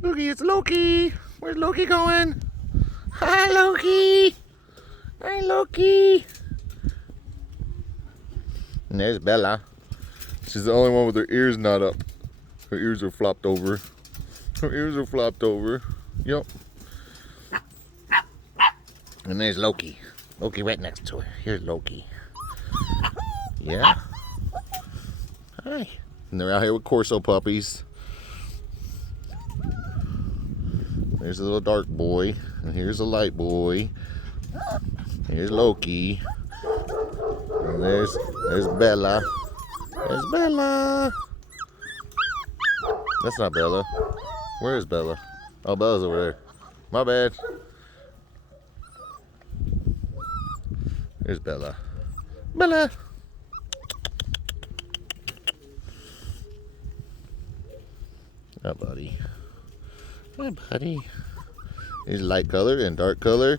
Loki, it's Loki. Where's Loki going? Hi, Loki. Hi, Loki. And there's Bella. She's the only one with her ears not up. Her ears are flopped over. Her ears are flopped over. Yep. And there's Loki. Loki right next to her. Here's Loki. Yeah. Hi. And they're out here with Corso puppies. There's a little dark boy. And here's a light boy. Here's Loki. And there's Bella. There's Bella. That's not Bella. Where is Bella? Oh, Bella's over there. My bad. There's Bella. Bella. Hi, buddy. Hi, buddy. Here's light color and dark color.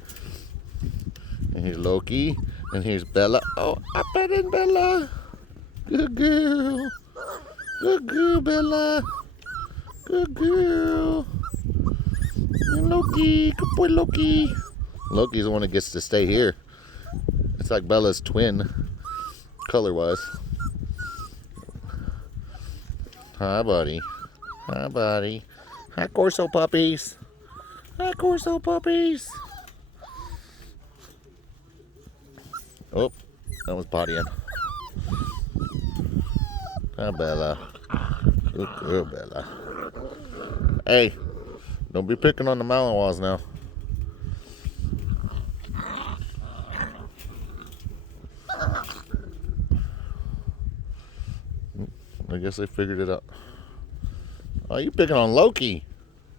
And here's Loki. And here's Bella. Oh, I bet in Bella. Good girl. Good girl, Bella. Good girl. And Loki. Good boy, Loki. Loki's the one that gets to stay here. It's like Bella's twin, color-wise. Hi, buddy. Hi, buddy. Hi, Corso puppies. Hi, Corso puppies. Oh, that was pottying. Hi, Bella. Good girl, Bella. Hey, don't be picking on the Malinois now. I guess they figured it out. Oh, you picking on Loki?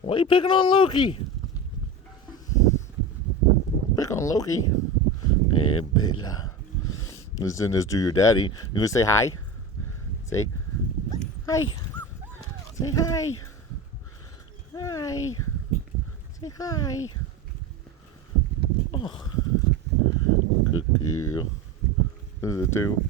Why are you picking on Loki? Pick on Loki. Hey, Bella. Listen, this to your daddy. You gonna say hi? Say hi. Say hi. Hi. Say hi. Oh. Good girl. This is it too.